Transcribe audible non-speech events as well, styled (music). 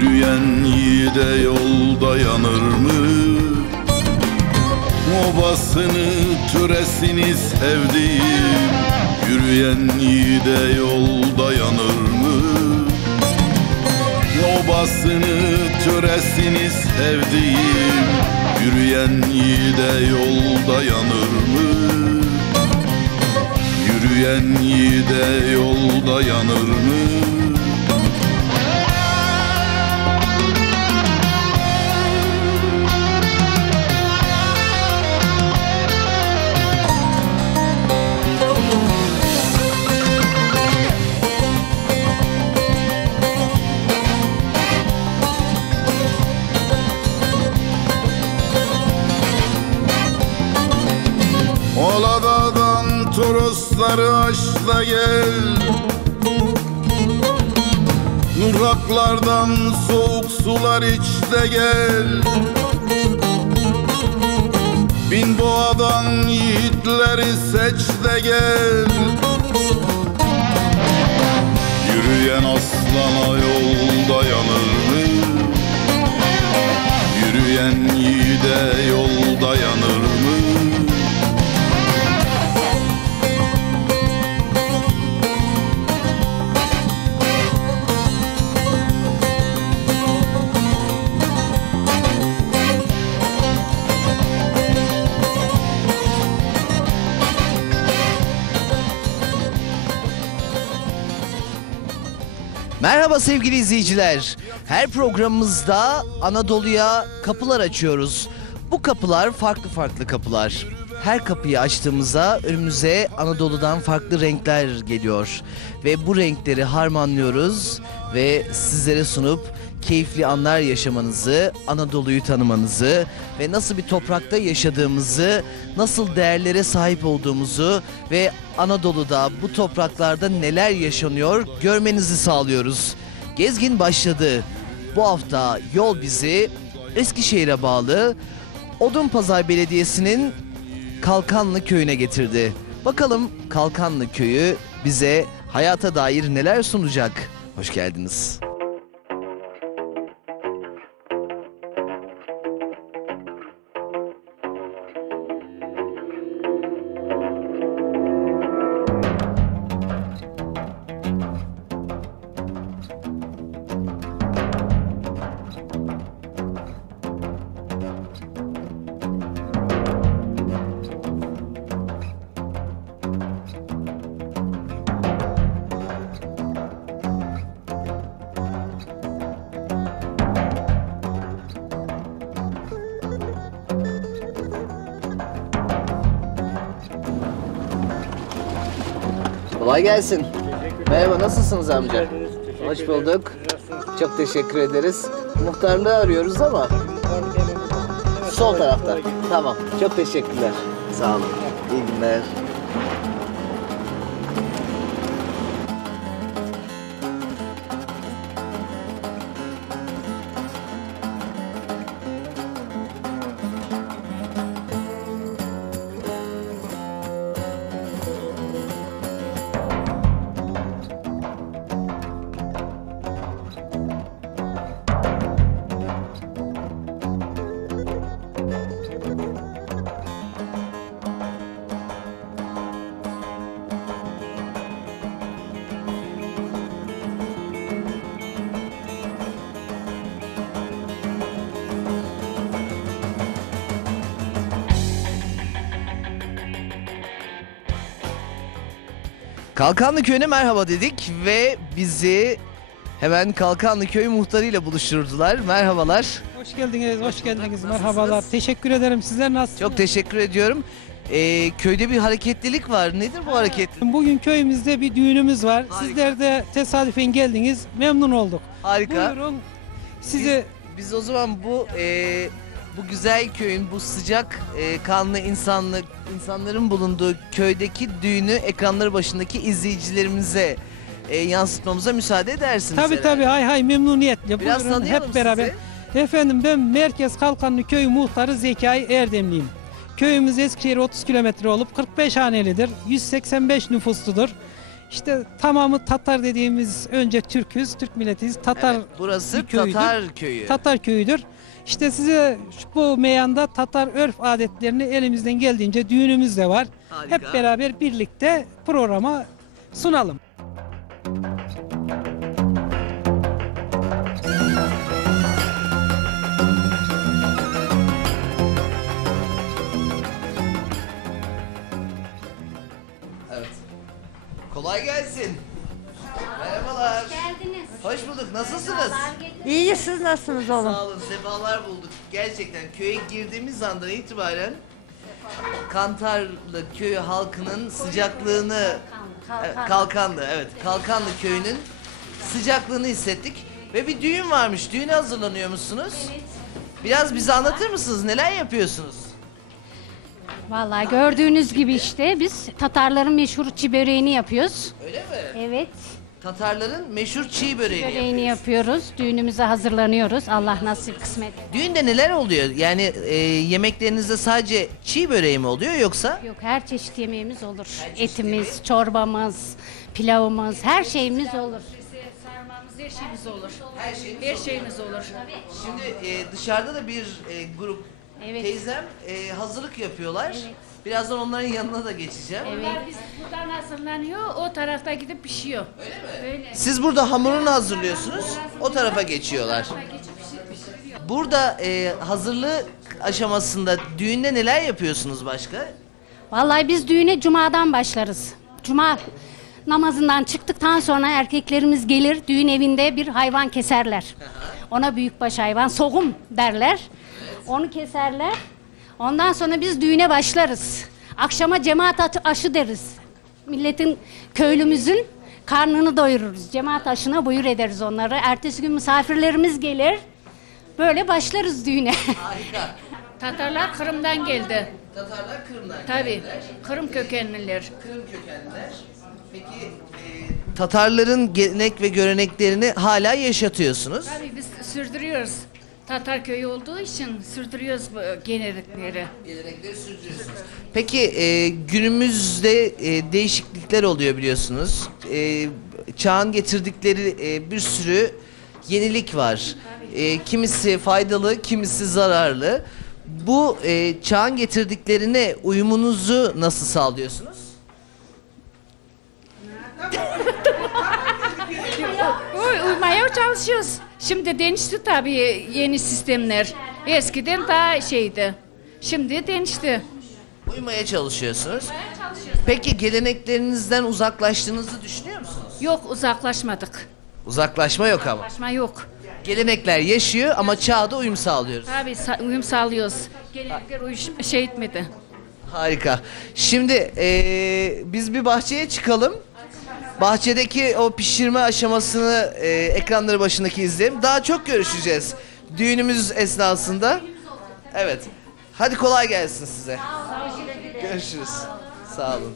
Yürüyen yiğide yolda yanır mı? Obasını töresini sevdiğim Yürüyen yiğide yolda yanır mı? Obasını töresini sevdiğim Yürüyen yiğide yolda yanır mı? Yürüyen yiğide yolda yanır mı? Oladadan Torosları aş da gel Nuraklardan soğuk sular iç de gel Bin boğadan yiğitleri seç de gel Yürüyen aslana yolda yanır Merhaba sevgili izleyiciler. Her programımızda Anadolu'ya kapılar açıyoruz. Bu kapılar farklı farklı kapılar. Her kapıyı açtığımızda önümüze Anadolu'dan farklı renkler geliyor. Ve bu renkleri harmanlıyoruz ve sizlere sunup keyifli anlar yaşamanızı, Anadolu'yu tanımanızı ve nasıl bir toprakta yaşadığımızı, nasıl değerlere sahip olduğumuzu ve Anadolu'da bu topraklarda neler yaşanıyor görmenizi sağlıyoruz. Gezgin başladı. Bu hafta yol bizi Eskişehir'e bağlı Odunpazarı Belediyesi'nin Kalkanlı köyüne getirdi. Bakalım Kalkanlı köyü bize hayata dair neler sunacak? Hoş geldiniz. Kolay gelsin. Merhaba nasılsınız amca? Hoş bulduk. Çok teşekkür ederiz. Muhtarlığı arıyoruz ama sol tarafta. Tamam. Çok teşekkürler. Sağ olun. İyi günler. Kalkanlı Köyü'ne merhaba dedik ve bizi hemen Kalkanlı Köy muhtarıyla buluşturdular. Merhabalar. Hoş geldiniz, hoş geldiniz. Merhabalar. Teşekkür ederim. Sizler nasılsınız? Çok teşekkür ediyorum. Ee, köyde bir hareketlilik var. Nedir bu hareketlilik? Bugün köyümüzde bir düğünümüz var. Harika. Sizler de tesadüfen geldiniz. Memnun olduk. Harika. Buyurun. Size Biz o zaman bu e, bu güzel köyün, bu sıcak e, kanlı insanlık insanların bulunduğu köydeki düğünü ekranları başındaki izleyicilerimize e, yansıtmamıza müsaade edersiniz. tabi herhalde. tabi hay hay memnuniyetle. Biraz Buyurun tanıyalım hep beraber. Efendim ben Merkez Kalkanlı Köy Muhtarı Zekai Erdemliyim. Köyümüz Eskişehir 30 kilometre olup 45 hanelidir. 185 nüfusludur. İşte tamamı Tatar dediğimiz önce Türküz, Türk milletiyiz. Tatar Evet, burası bir köydür. Tatar köyü. Tatar köyüdür. İşte size bu meyanda Tatar örf adetlerini elimizden geldiğince düğünümüz de var. Harika. Hep beraber birlikte programa sunalım. Evet. Kolay gelsin. Merhabalar. Hoş bulduk. Nasılsınız? İyi siz nasılsınız oğlum? Sağ olun. Sefalar bulduk. Gerçekten köye girdiğimiz andan itibaren Kantarlı köyü halkının sıcaklığını Evet, Kalkanlı evet Kalkanlı köyünün sıcaklığını hissettik ve bir düğün varmış. Düğüne hazırlanıyor musunuz? Biraz bize anlatır mısınız? Neler yapıyorsunuz? Vallahi gördüğünüz gibi işte biz Tatarların meşhur çi böreğini yapıyoruz. Öyle mi? Evet. Tatarların meşhur çiğ böreğini. Böreğini yapıyoruz. Düğünümüze hazırlanıyoruz. Allah nasip kısmet. Düğünde neler oluyor? Yani e, yemeklerinizde sadece çiğ böreği mi oluyor yoksa? Yok her çeşit yemeğimiz olur. Etimiz, çorbamız, pilavımız, her şeyimiz olur. Sarmamız her şeyimiz olur. Her şey. Her şeyimiz olur. Şimdi e, dışarıda da bir e, grup Evet. teyzem e, hazırlık yapıyorlar. Birazdan onların yanına da geçeceğim. Bunlar biz buradan hazırlanıyor, o tarafta gidip pişiyor. Öyle mi? Öyle. Siz burada hamurunu hazırlıyorsunuz, o tarafa geçiyorlar. Burada e, hazırlık aşamasında düğünde neler yapıyorsunuz başka? Vallahi biz düğüne cumadan başlarız. Cuma namazından çıktıktan sonra erkeklerimiz gelir düğün evinde bir hayvan keserler. Ona büyükbaş hayvan soğum derler. Onu keserler. Ondan sonra biz düğüne başlarız. Akşama cemaat aşı deriz. Milletin köylümüzün karnını doyururuz. Cemaat aşına buyur ederiz onları. Ertesi gün misafirlerimiz gelir. Böyle başlarız düğüne. (laughs) Harika. Tatarlar Kırım'dan geldi. Tatarlar Kırım'dan Tabii. geldiler. Kırım kökenliler. Kırım kökenliler. Peki e, Tatarların gelenek ve göreneklerini hala yaşatıyorsunuz. Tabii biz sürdürüyoruz. Tatar köyü olduğu için sürdürüyoruz bu gelenekleri. Gelenekleri sürdürüyorsunuz. Peki e, günümüzde e, değişiklikler oluyor biliyorsunuz. E, çağın getirdikleri e, bir sürü yenilik var. E, kimisi faydalı, kimisi zararlı. Bu e, çağın getirdiklerine uyumunuzu nasıl sağlıyorsunuz? Uy, uymaya çalışıyoruz. Şimdi değişti tabii yeni sistemler. Eskiden daha şeydi. Şimdi değişti. Uymaya çalışıyorsunuz. Peki geleneklerinizden uzaklaştığınızı düşünüyor musunuz? Yok uzaklaşmadık. Uzaklaşma yok ama. Uzaklaşma yok. Gelenekler yaşıyor ama çağda uyum sağlıyoruz. Tabii sa- uyum sağlıyoruz. Gelenekler uyuş şey etmedi. Harika. Şimdi eee, biz bir bahçeye çıkalım. Bahçedeki o pişirme aşamasını eee, ekranları başındaki izleyelim. Daha çok görüşeceğiz düğünümüz esnasında. Evet. Hadi kolay gelsin size. Görüşürüz. Sağ olun.